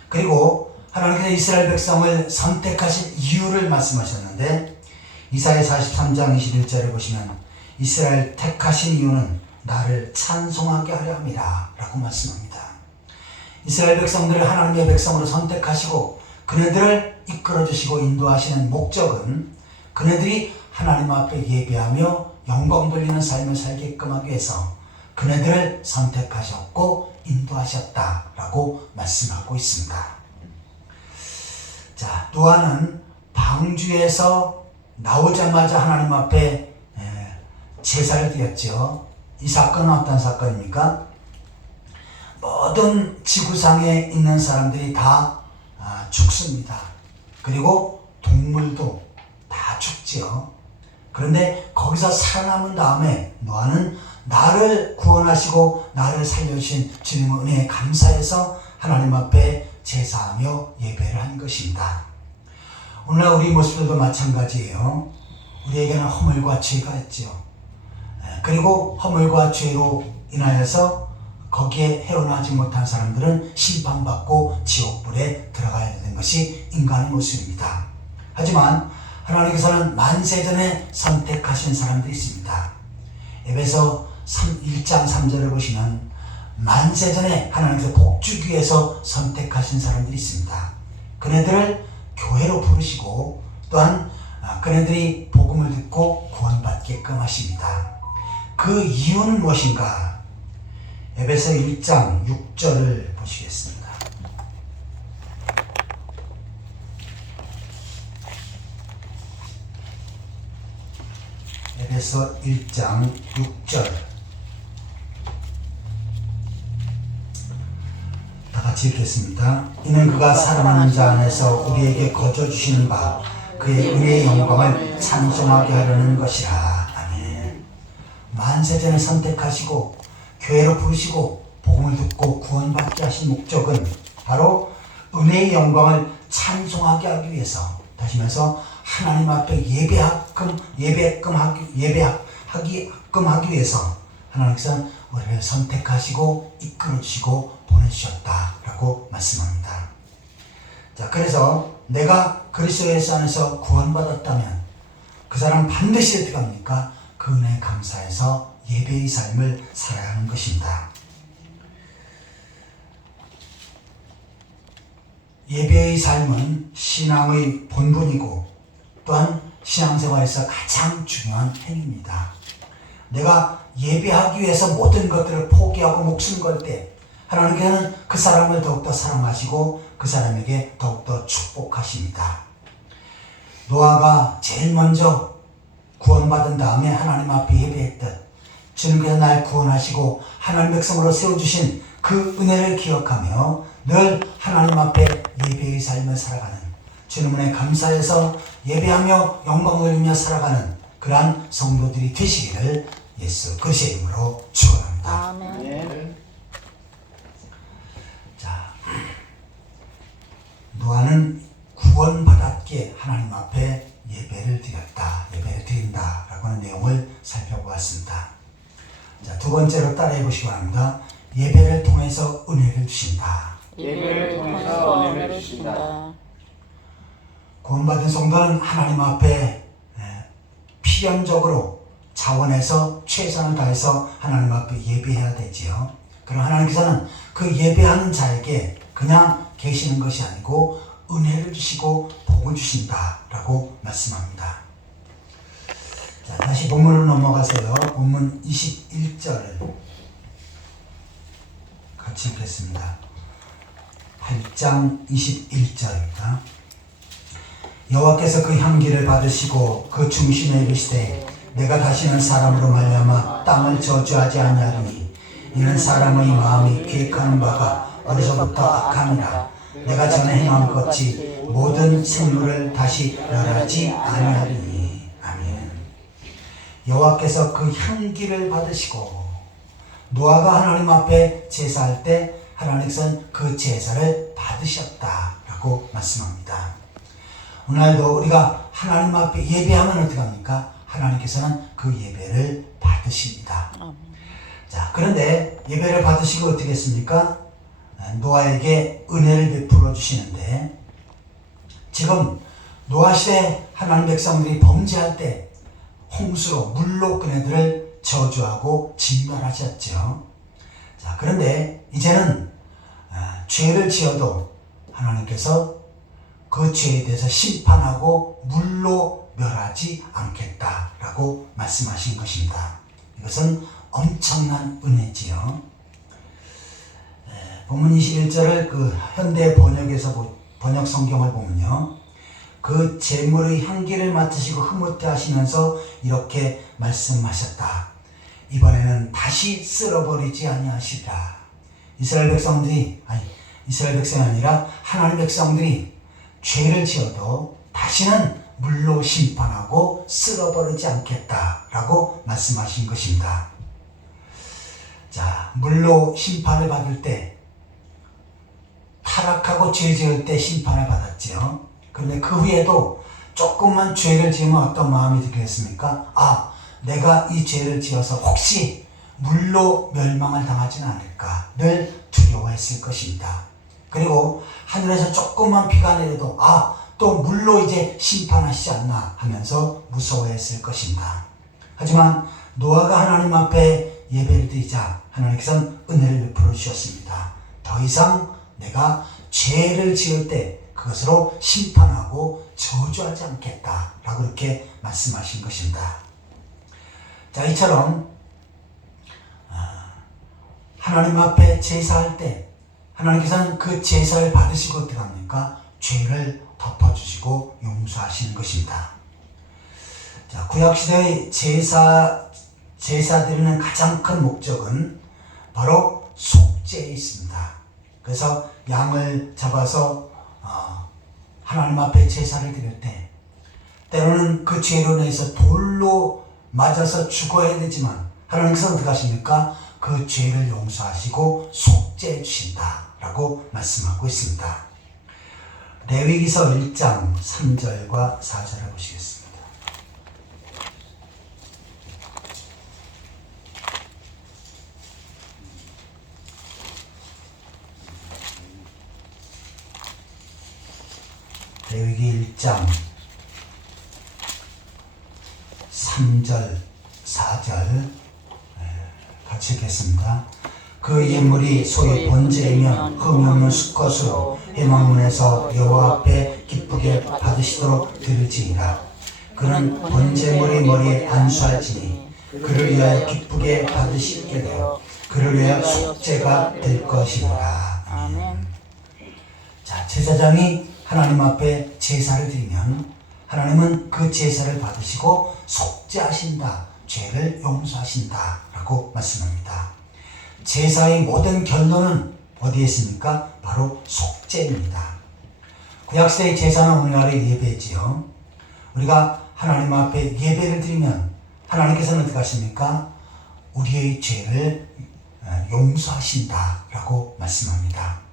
그리고 하나님께서 이스라엘 백성을 선택하신 이유를 말씀하셨는데 이사야 43장 21절에 보시면 이스라엘 택하신 이유는 나를 찬송하게 하려 함이라 라고 말씀합니다. 이스라엘 백성들을 하나님의 백성으로 선택하시고 그네들을 이끌어주시고 인도하시는 목적은 그네들이 하나님 앞에 예배하며 영광 돌리는 삶을 살게끔 하기 위해서 그네들을 선택하셨고 인도하셨다라고 말씀하고 있습니다. 자, 또 하나는 방주에서 나오자마자 하나님 앞에 제사를 드렸죠. 이 사건은 어떤 사건입니까? 모든 지구상에 있는 사람들이 다 죽습니다. 그리고 동물도 다 죽지요. 그런데 거기서 살아남은 다음에 노아는 나를 구원하시고 나를 살려주신 주님의 은혜에 감사해서 하나님 앞에 제사하며 예배를 한 것입니다. 오늘날 우리 모습들도 마찬가지예요. 우리에게는 허물과 죄가 있죠. 그리고 허물과 죄로 인하여서 거기에 헤어나지 못한 사람들은 심판받고 지옥불에 들어가야 되는 것이 인간의 모습입니다. 하지만 하나님께서는 만세전에 선택하신 사람들이 있습니다. 에베소 1장 3절을 보시면 만세전에 하나님께서 복주기 위해서 선택하신 사람들이 있습니다. 그네들을 교회로 부르시고 또한 그네들이 복음을 듣고 구원받게끔 하십니다. 그 이유는 무엇인가? 에베소 1장 6절을 보시겠습니다. 에베소 1장 6절 다 같이 읽겠습니다. 이는 그가 사랑하는 자 안에서 우리에게 거저주시는 바 그의 은혜의 영광을 찬송하게 하려는 것이라. 아멘. 만세전에 선택하시고 교회로 부르시고 복음을 듣고 구원받게 하신 목적은 바로 은혜의 영광을 찬송하게 하기 위해서, 다시 말해서 하나님 앞에 예배하기 위해서 하나님께서 우리를 선택하시고 이끌어주시고 보내주셨다라고 말씀합니다. 자, 그래서 내가 그리스도 예수 안에서 구원받았다면 그 사람은 반드시 어떻게 합니까? 그 은혜에 감사해서 예배의 삶을 살아야 하는 것입니다. 예배의 삶은 신앙의 본분이고 또한 신앙생활에서 가장 중요한 행위입니다. 내가 예배하기 위해서 모든 것들을 포기하고 목숨 걸 때 하나님께서는 그 사람을 더욱더 사랑하시고 그 사람에게 더욱더 축복하십니다. 노아가 제일 먼저 구원받은 다음에 하나님 앞에 예배했듯 주님께서 날 구원하시고 하나님 백성으로 세워주신 그 은혜를 기억하며 늘 하나님 앞에 예배의 삶을 살아가는, 주님의 감사해서 예배하며 영광을 돌리며 살아가는 그러한 성도들이 되시기를 예수 그리스도의 이름으로 축원합니다. 아멘. 자, 노아는 구원받았기에 하나님 앞에 예배를 드린다라고 하는 내용을 살펴보았습니다. 자, 두 번째로 따라해 보시기 바랍니다. 예배를 통해서 은혜를 주신다. 예배를 통해서 은혜를 주신다. 구원받은 성도는 하나님 앞에 필연적으로 자원해서 최선을 다해서 하나님 앞에 예배해야 되지요. 그럼 하나님께서는 그 예배하는 자에게 그냥 계시는 것이 아니고 은혜를 주시고 복을 주신다라고 말씀합니다. 자, 다시 본문으로 넘어가세요. 본문 21절을 같이 읽겠습니다. 8장 21절입니다. 여호와께서 그 향기를 받으시고 그 중심에 이르시되 내가 다시는 사람으로 말미암아 땅을 저주하지 아니하리니 이는 사람의 마음이 계획하는 바가 어려서부터 악함이라. 내가 전에 행한 것 같이 모든 생물을 다시 멸하지 아니하리니. 아멘. 여호와께서 그 향기를 받으시고, 노아가 하나님 앞에 제사할 때 하나님께서는 그 제사를 받으셨다라고 말씀합니다. 오늘도 우리가 하나님 앞에 예배하면 어떻게 합니까? 하나님께서는 그 예배를 받으십니다. 자, 그런데 예배를 받으시고 어떻게 했습니까? 노아에게 은혜를 베풀어 주시는데, 지금 노아 시대 하나님 백성들이 범죄할 때 홍수로 물로 그네들을 저주하고 진멸하셨죠. 자, 그런데 이제는 죄를 지어도 하나님께서 그 죄에 대해서 심판하고 물로 멸하지 않겠다라고 말씀하신 것입니다. 이것은 엄청난 은혜지요. 본문 21절을 그 현대 번역 성경을 보면요, 그 제물의 향기를 맡으시고 흐뭇해 하시면서 이렇게 말씀하셨다. 이번에는 다시 쓸어버리지 아니하시리라. 이스라엘 백성이 아니라 하나님 백성들이 죄를 지어도 다시는 물로 심판하고 쓸어버리지 않겠다라고 말씀하신 것입니다. 자, 물로 심판을 받을 때 타락하고 죄 지을 때 심판을 받았지요. 그런데 그 후에도 조금만 죄를 지으면 어떤 마음이 들겠습니까? 아, 내가 이 죄를 지어서 혹시 물로 멸망을 당하지는 않을까 늘 두려워했을 것입니다. 그리고 하늘에서 조금만 비가 내려도 또 물로 이제 심판하시지 않나 하면서 무서워했을 것입니다. 하지만 노아가 하나님 앞에 예배를 드리자 하나님께서는 은혜를 베풀어 주셨습니다. 더 이상 내가 죄를 지을 때 그것으로 심판하고 저주하지 않겠다라고 이렇게 말씀하신 것입니다. 자, 이처럼 하나님 앞에 제사할 때 하나님께서는 그 제사를 받으시고 어떻게 합니까? 죄를 덮어주시고 용서하시는 것입니다. 자, 구약시대의 제사 드리는 가장 큰 목적은 바로 속죄에 있습니다. 그래서 양을 잡아서 하나님 앞에 제사를 드릴 때 때로는 그 죄로 인해서 돌로 맞아서 죽어야 되지만 하나님께서 어떻게 하십니까? 그 죄를 용서하시고 속죄해 주신다라고 말씀하고 있습니다. 레위기서 1장 3절과 4절을 보시겠습니다. 레위기 1장 3절 4절 같이 읽겠습니다. 그 예물이 소위 번제이면 흠이 없는 수컷으로 회막문에서 여호와 앞에 기쁘게 받으시도록 드릴지니라. 그는 번제물의 머리에 안수할지니 그를 위하여 기쁘게 받으시게 되어 그를 위하여 속죄가 될 것이니라. 아멘. 자, 제사장이 하나님 앞에 제사를 드리면 하나님은 그 제사를 받으시고 속죄하신다, 죄를 용서하신다 라고 말씀합니다. 제사의 모든 결론은 어디에 있습니까? 바로 속죄입니다. 구약시대의 제사는 오늘날의 예배지요. 우리가 하나님 앞에 예배를 드리면 하나님께서는 어떻게 하십니까? 우리의 죄를 용서하신다 라고 말씀합니다.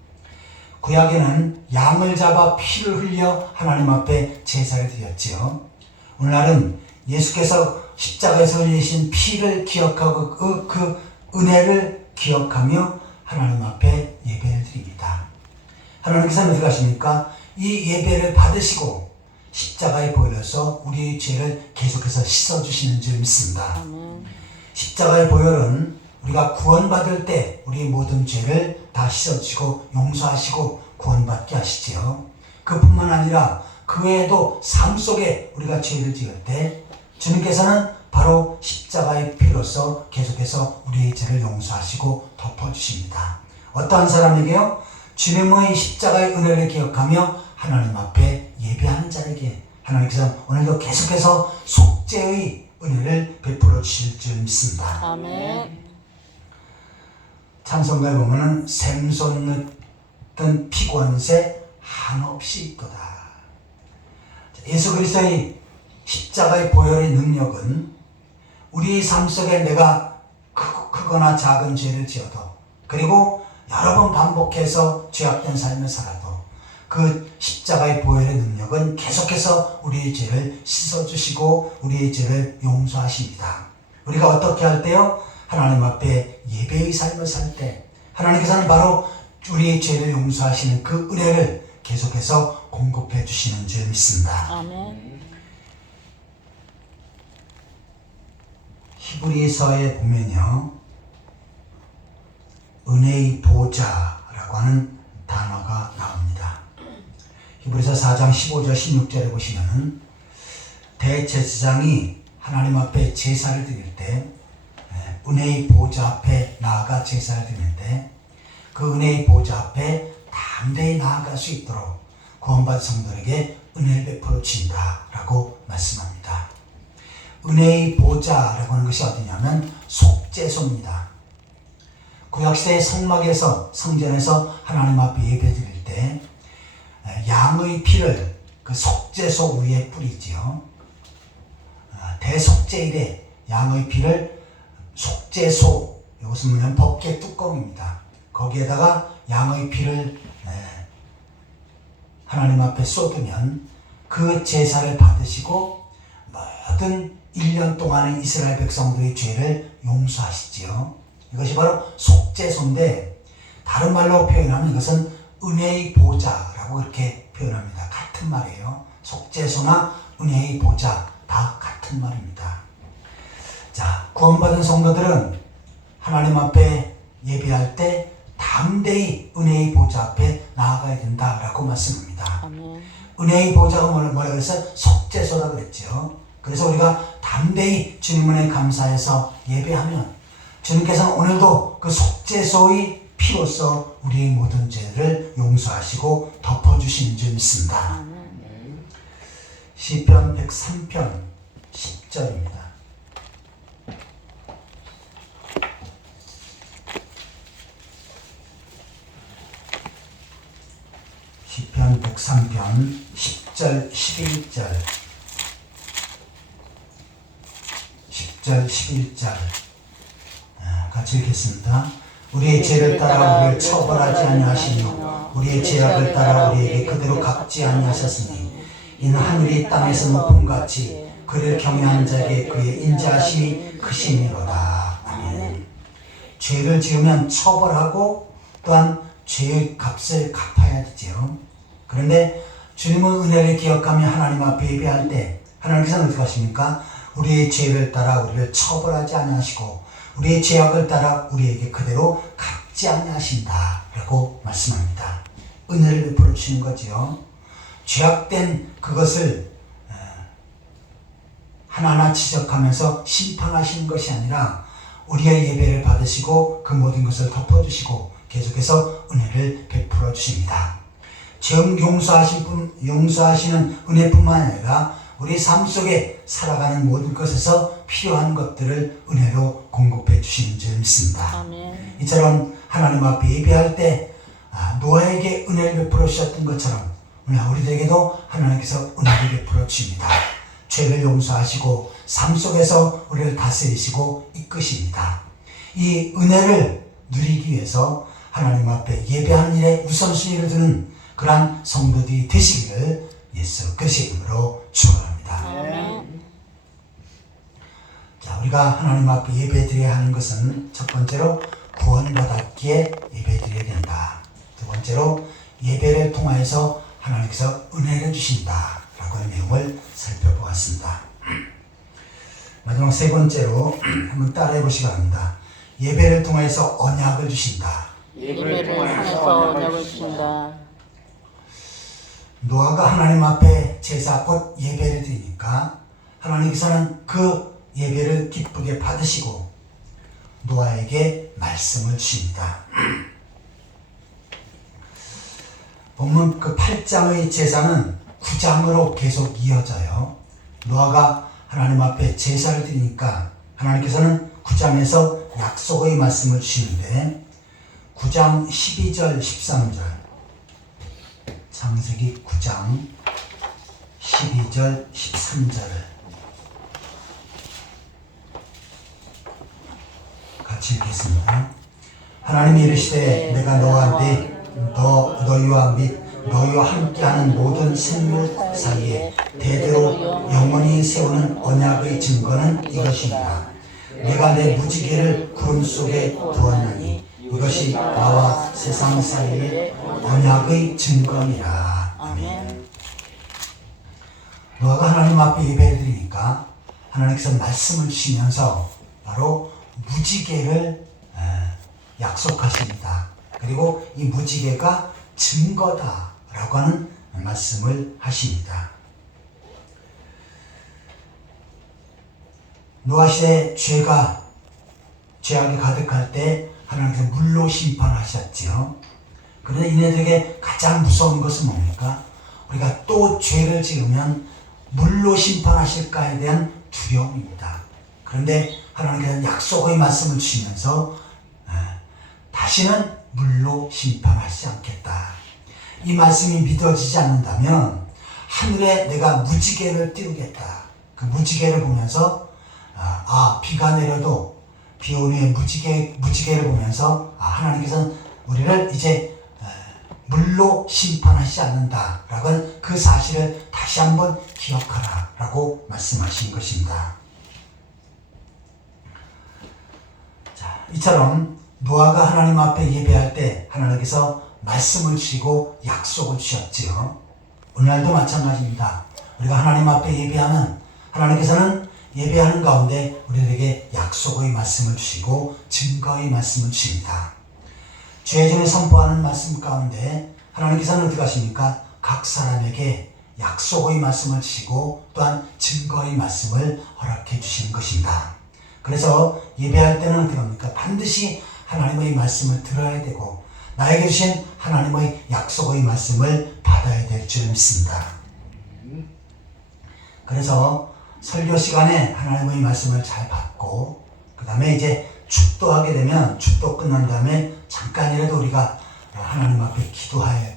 구약에는 양을 잡아 피를 흘려 하나님 앞에 제사를 드렸지요. 오늘날은 예수께서 십자가에서 흘리신 피를 기억하고 그 은혜를 기억하며 하나님 앞에 예배를 드립니다. 하나님께서는 어떻게 하십니까? 이 예배를 받으시고 십자가에 보혈로서 우리의 죄를 계속해서 씻어주시는 줄 믿습니다. 십자가의 보혈은 우리가 구원받을 때 우리의 모든 죄를 다 씻어주시고 용서하시고 구원받게 하시지요. 그뿐만 아니라 그 외에도 삶 속에 우리가 죄를 지을 때 주님께서는 바로 십자가의 피로서 계속해서 우리의 죄를 용서하시고 덮어주십니다. 어떠한 사람에게요? 주님의 십자가의 은혜를 기억하며 하나님 앞에 예배하는 자에게 하나님께서 오늘도 계속해서 속죄의 은혜를 베풀어 주실 줄 믿습니다. 아멘. 찬송가에 보면은 샘솟는 피곤새 한없이 있도다. 예수 그리스도의 십자가의 보혈의 능력은 우리의 삶 속에 내가 크거나 작은 죄를 지어도 그리고 여러 번 반복해서 죄악된 삶을 살아도 그 십자가의 보혈의 능력은 계속해서 우리의 죄를 씻어주시고 우리의 죄를 용서하십니다. 우리가 어떻게 할 때요? 하나님 앞에 예배의 삶을 살 때 하나님께서는 바로 우리의 죄를 용서하시는 그 은혜를 계속해서 공급해 주시는 줄 믿습니다. 아멘. 히브리서에 보면요, 은혜의 보좌라고 하는 단어가 나옵니다. 히브리서 4장 15절 16절에 보시면은 대제사장이 하나님 앞에 제사를 드릴 때 은혜의 보좌 앞에 나아가 제사를 드리는데 그 은혜의 보좌 앞에 담대히 나아갈 수 있도록 구원받은 성도에게 은혜를 베풀어 주신다라고 말씀합니다. 은혜의 보좌라고 하는 것이 어디냐면 속죄소입니다. 구약시대의 성막에서 성전에서 하나님 앞에 예배 드릴 때 양의 피를 그 속죄소 위에 뿌리지요. 대속죄일에 양의 피를 속죄소, 이것은 뭐냐면 법궤 뚜껑입니다. 거기에다가 양의 피를 하나님 앞에 쏟으면 그 제사를 받으시고 모든 1년 동안의 이스라엘 백성들의 죄를 용서하시지요. 이것이 바로 속죄소인데 다른 말로 표현하면 이것은 은혜의 보좌라고 이렇게 표현합니다. 같은 말이에요. 속죄소나 은혜의 보좌 다 같은 말입니다. 자, 구원받은 성도들은 하나님 앞에 예배할 때 담대히 은혜의 보좌 앞에 나아가야 된다라고 말씀합니다. 아멘. 은혜의 보좌가 뭐라 그랬어요? 속죄소라고 그랬죠. 그래서 우리가 담대히 주님 은혜에 감사해서 예배하면 주님께서는 오늘도 그 속죄소의 피로써 우리의 모든 죄를 용서하시고 덮어주시는 줄 믿습니다. 시편 103편 10절입니다. 시편 103편 10절 11절 10절 11절 같이 읽겠습니다. 우리의 죄를 따라 우리를 처벌하지 아니하시며 우리의 죄악을 따라 우리에게 그대로 갚지 아니하셨으니 이는 하늘이 땅에서 높음같이 그를 경외하는 자에게 그의 인자하심이 크심이로다. 아멘. 죄를 지으면 처벌하고 또한 죄의 값을 갚아야 되죠. 그런데 주님의 은혜를 기억하며 하나님 앞에 예배할 때 하나님께서는 어떻게 하십니까? 우리의 죄를 따라 우리를 처벌하지 아니하시고 우리의 죄악을 따라 우리에게 그대로 갚지 아니하신다라고 말씀합니다. 은혜를 베풀어 주시는 거지요. 죄악된 그것을 하나하나 지적하면서 심판하시는 것이 아니라 우리의 예배를 받으시고 그 모든 것을 덮어주시고 계속해서 은혜를 베풀어 주십니다. 죄 용서하시는 은혜뿐만 아니라 우리 삶 속에 살아가는 모든 것에서 필요한 것들을 은혜로 공급해 주시는 줄 믿습니다. 아멘. 이처럼 하나님 앞에 예배할 때 노아에게 은혜를 베풀어 주셨던 것처럼 오늘 우리들에게도 하나님께서 은혜를 베풀어 주십니다. 죄를 용서하시고 삶 속에서 우리를 다스리시고 이끄십니다. 이 은혜를 누리기 위해서 하나님 앞에 예배하는 일에 우선순위를 두는 그러한 성도들이 되시기를 예수 그리스도의 이름으로 축원합니다. 아멘. 자, 우리가 하나님 앞에 예배드려야 하는 것은 첫 번째로 구원받았기에 예배드려야 된다. 두 번째로 예배를 통하여서 하나님께서 은혜를 주신다 라고 하는 내용을 살펴보았습니다. 마지막 세 번째로 한번 따라해 보시기 바랍니다. 예배를 통해서 언약을 주신다. 예배를 통해서 언약을 주신다. 노아가 하나님 앞에 제사 곧 예배를 드리니까 하나님께서는 그 예배를 기쁘게 받으시고 노아에게 말씀을 주십니다. 본문 그 8장의 제사는 9장으로 계속 이어져요. 노아가 하나님 앞에 제사를 드리니까 하나님께서는 9장에서 약속의 말씀을 주시는데 9장 12절 13절 창세기 9장 12절 13절을 같이 읽겠습니다. 하나님이 이르시되 내가 너와 너희와 및 너희와 함께하는 모든 생물 사이에 대대로 영원히 세우는 언약의 증거는 이것이니라. 내가 내 무지개를 구름 속에 두었나니 이것이 나와 세상 사이의 언약의 증거니라. 아멘. 노아가 하나님 앞에 예배를 드리니까 하나님께서 말씀을 주시면서 바로 무지개를 약속하십니다. 그리고 이 무지개가 증거다라고 하는 말씀을 하십니다. 노아 시대에 죄악이 가득할 때 하나님께서 물로 심판하셨지요. 그런데 이네들에게 가장 무서운 것은 뭡니까? 우리가 또 죄를 지으면 물로 심판하실까에 대한 두려움입니다. 그런데 하나님께서는 약속의 말씀을 주시면서 다시는 물로 심판하시지 않겠다. 이 말씀이 믿어지지 않는다면 하늘에 내가 무지개를 띄우겠다. 그 무지개를 보면서 비가 내려도 비 오는 후에 무지개를 보면서 하나님께서는 우리를 이제 물로 심판하시지 않는다라고 하는 그 사실을 다시 한번 기억하라라고 말씀하신 것입니다. 자, 이처럼 노아가 하나님 앞에 예배할 때 하나님께서 말씀을 주시고 약속을 주셨지요. 오늘날도 마찬가지입니다. 우리가 하나님 앞에 예배하면 하나님께서는 예배하는 가운데 우리에게 약속의 말씀을 주시고 증거의 말씀을 주십니다. 죄전에 선포하는 말씀 가운데 하나님께서는 어떻게 하십니까? 각 사람에게 약속의 말씀을 주시고 또한 증거의 말씀을 허락해 주시는 것입니다. 그래서 예배할 때는 어떻게 합니까? 반드시 하나님의 말씀을 들어야 되고 나에게 주신 하나님의 약속의 말씀을 받아야 될 줄 믿습니다. 그래서 설교 시간에 하나님의 말씀을 잘 받고 그 다음에 이제 축도하게 되면 축도 끝난 다음에 잠깐이라도 우리가 하나님 앞에 기도해야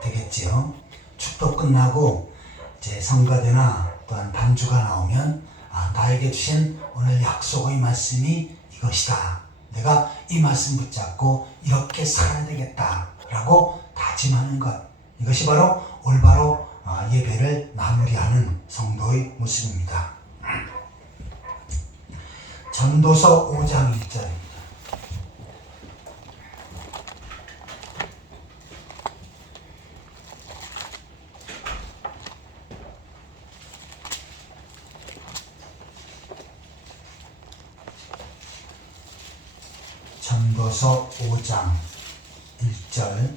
되겠지요. 축도 끝나고 이제 성가대나 또한 반주가 나오면 나에게 주신 오늘 약속의 말씀이 이것이다. 내가 이 말씀 붙잡고 이렇게 살아야 되겠다 라고 다짐하는 것, 이것이 바로 올바로 예배를 마무리하는 성도의 모습입니다. 전도서 5장 1절입니다. 전도서 5장 1절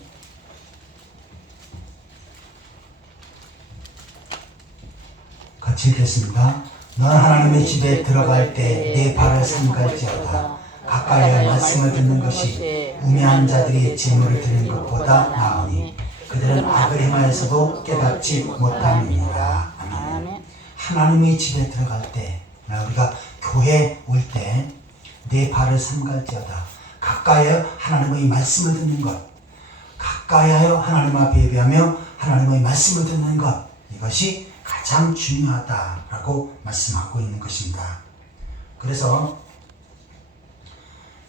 같이 읽겠습니다. 넌 하나님의 집에 들어갈 때 내 발을 삼갈지어다. 가까이에 말씀을 듣는 것이 우매한 자들이 재물을 드리는 것보다 나으니 그들은 악을 행하여서도 깨닫지 못함이니라. 아멘. 하나님의 집에 들어갈 때 우리가 교회 올 때 내 발을 삼갈지어다. 가까이에 하나님의 말씀을 듣는 것, 가까이하여 하나님 앞에 예배하며 하나님의 말씀을 듣는 것, 이것이 가장 중요하다라고 말씀하고 있는 것입니다. 그래서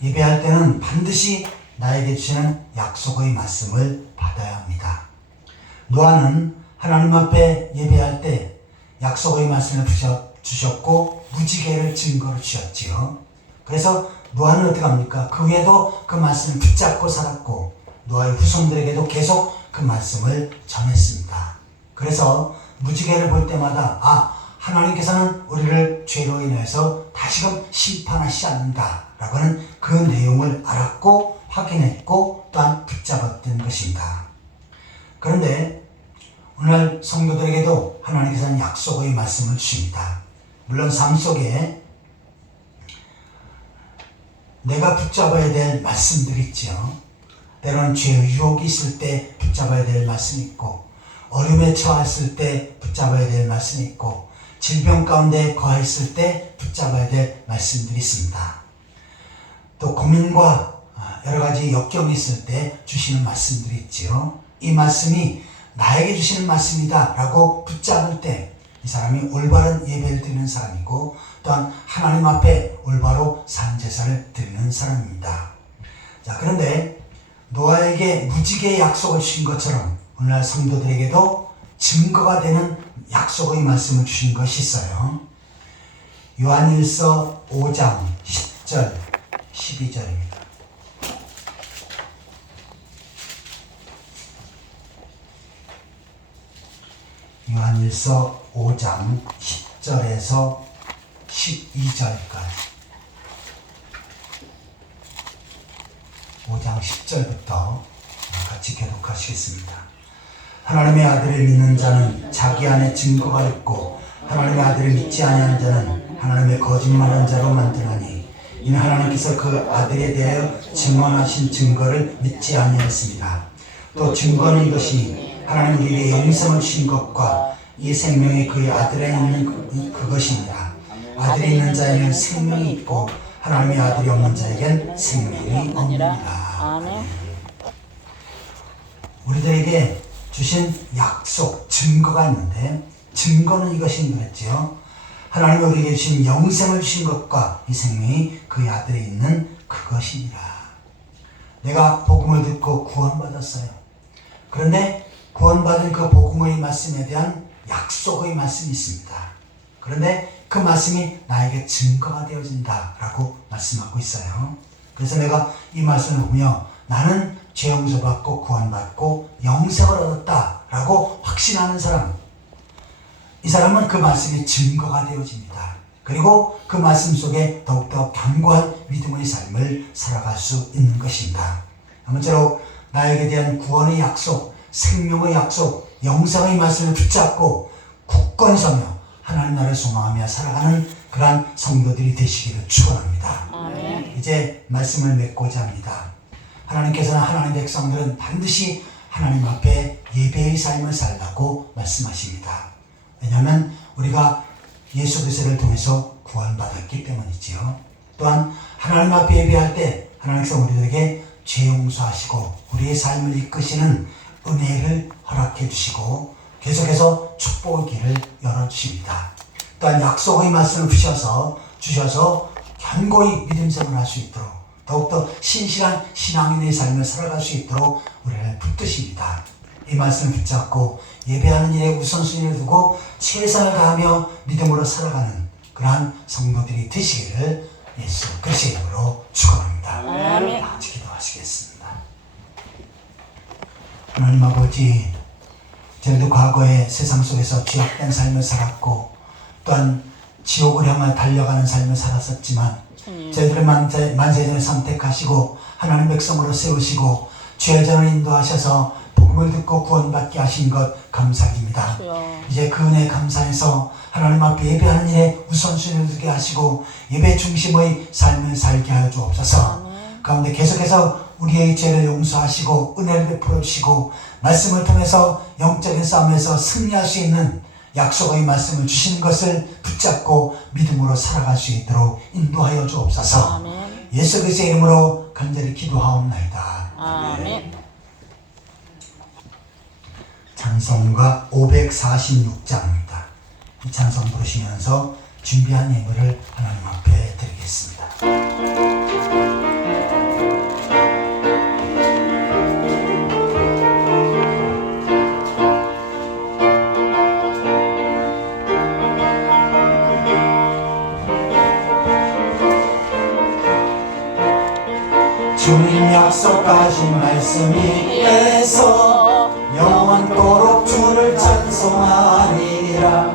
예배할 때는 반드시 나에게 주시는 약속의 말씀을 받아야 합니다. 노아는 하나님 앞에 예배할 때 약속의 말씀을 주셨고 무지개를 증거로 주셨지요. 그래서 노아는 어떻게 합니까? 그 후에도 그 말씀을 붙잡고 살았고 노아의 후손들에게도 계속 그 말씀을 전했습니다. 그래서 무지개를 볼 때마다 하나님께서는 우리를 죄로 인해서 다시금 심판하시지 않는다 라고 하는 그 내용을 알았고 확인했고 또한 붙잡았던 것입니다. 그런데 오늘 성도들에게도 하나님께서는 약속의 말씀을 주십니다. 물론 삶 속에 내가 붙잡아야 될 말씀들이 있죠. 때로는 죄의 유혹이 있을 때 붙잡아야 될 말씀이 있고 어려움에 처했을 때 붙잡아야 될 말씀이 있고 질병 가운데 거했을 때 붙잡아야 될 말씀들이 있습니다. 또 고민과 여러 가지 역경이 있을 때 주시는 말씀들이 있지요. 이 말씀이 나에게 주시는 말씀이다 라고 붙잡을 때 이 사람이 올바른 예배를 드리는 사람이고 또한 하나님 앞에 올바로 산제사를 드리는 사람입니다. 자, 그런데 노아에게 무지개의 약속을 주신 것처럼 오늘날 성도들에게도 증거가 되는 약속의 말씀을 주신 것이 있어요. 요한일서 5장 10절 12절입니다. 요한일서 5장 10절에서 12절까지 5장 10절부터 같이 교독하시겠습니다. 하나님의 아들을 믿는 자는 자기 안에 증거가 있고 하나님의 아들을 믿지 아니하는 자는 하나님의 거짓말한 자로 만드나니 이는 하나님께서 그 아들에 대하여 증언하신 증거를 믿지 아니하였습니다. 또 증거는 이것이 하나님 우리에게 영생을 주신 것과 이 생명이 그의 아들에 있는 그것입니다. 아들이 있는 자에는 생명이 있고 하나님의 아들이 없는 자에겐 생명이 없느니라. 아멘. 우리들에게 주신 약속, 증거가 있는데 증거는 이것인 거였죠. 하나님이 우리에게 주신 영생을 주신 것과 이 생명이 그의 아들에 있는 그것이니라. 내가 복음을 듣고 구원받았어요. 그런데 구원받은 그 복음의 말씀에 대한 약속의 말씀이 있습니다. 그런데 그 말씀이 나에게 증거가 되어진다 라고 말씀하고 있어요. 그래서 내가 이 말씀을 보며 나는 죄 용서받고 구원받고 영생을 얻었다 라고 확신하는 사람, 이 사람은 그 말씀이 증거가 되어집니다. 그리고 그 말씀 속에 더욱더 견고한 믿음의 삶을 살아갈 수 있는 것입니다. 아무쪼록 나에게 대한 구원의 약속, 생명의 약속, 영생의 말씀을 붙잡고 굳건히 서며 하나님 나라를 소망하며 살아가는 그러한 성도들이 되시기를 축원합니다. 이제 말씀을 맺고자 합니다. 하나님께서는 하나님 백성들은 반드시 하나님 앞에 예배의 삶을 살라고 말씀하십니다. 왜냐하면 우리가 예수 그리스도를 통해서 구원받았기 때문이지요. 또한 하나님 앞에 예배할 때 하나님께서 우리들에게 죄 용서하시고 우리의 삶을 이끄시는 은혜를 허락해 주시고 계속해서 축복의 길을 열어주십니다. 또한 약속의 말씀을 주셔서 견고히 믿음 생활을 할 수 있도록 더욱더 신실한 신앙인의 삶을 살아갈 수 있도록 우리를 붙드십니다. 이 말씀을 붙잡고 예배하는 일에 우선순위를 두고 최선을 다하며 믿음으로 살아가는 그러한 성도들이 되시기를 예수 그리스도의 이름으로 축원합니다. 아멘. 같이 기도하시겠습니다. 하나님 아버지, 저희도 과거에 세상 속에서 죄악된 삶을 살았고 또한 지옥을 향해 달려가는 삶을 살았었지만 저희들을 만세전에 선택하시고 하나님 백성으로 세우시고 죄전을 인도하셔서 복음을 듣고 구원받게 하신 것 감사드립니다. 이제 그 은혜 감사해서 하나님 앞에 예배하는 일에 우선순위를 두게 하시고 예배 중심의 삶을 살게 하여 주옵소서. 가운데 계속해서 우리의 죄를 용서하시고 은혜를 베풀어 주시고 말씀을 통해서 영적인 싸움에서 승리할 수 있는 약속의 말씀을 주시는 것을 붙잡고 믿음으로 살아갈 수 있도록 인도하여 주옵소서. 아멘. 예수 그리스도의 이름으로 간절히 기도하옵나이다. 아멘. 찬송가 546장입니다. 이 찬송 부르시면서 준비한 예물을 하나님 앞에 드리겠습니다. 약속하신 말씀 위에서 영원토록 주를 찬송하리라.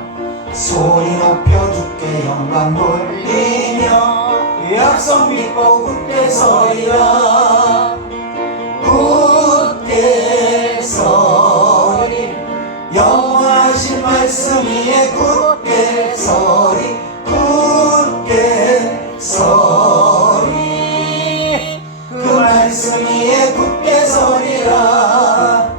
소리 높여 주께 영광 돌리며 약속 믿고 굳게 서리라. 굳게 서리 영원하신 말씀 위에 굳게 서리. 굳게 서리 그 말씀 위에 굳게 서리라.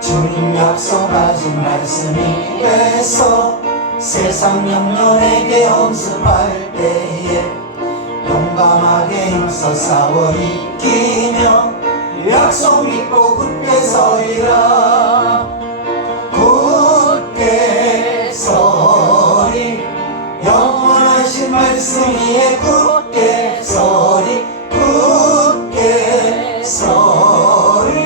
주님 약속하신 말씀 위에서 세상 영년에게 엄습할 때에 용감하게 힘써 싸워 이기며 약속 믿고 굳게 서리라. 굳게 서리 영원하신 말씀 위에 굳게 서리. 굳게 서리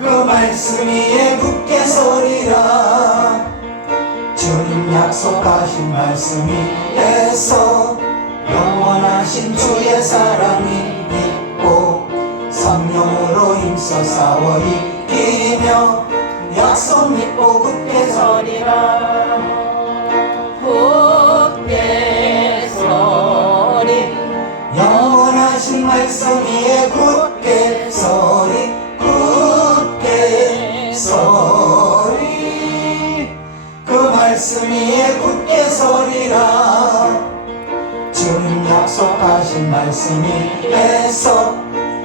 그 말씀 위에 굳게 서리라. 주님 약속하신 말씀 위에서 영원하신 주의 사랑이 있고 성령으로 힘써 싸워 이기며 약속 믿고 굳게 서리라. 굳게 서리 영원하신 말씀 위에 굳게 서리. 굳게 서리 그 말씀 위에 굳게 서리라. 주님 약속하신 말씀 위에서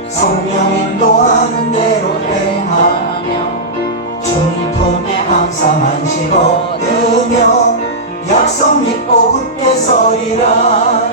성령 인도하는 대로 행하며 주님 품에 항상 안식 얻으며 약속 믿고 굳게 서리라.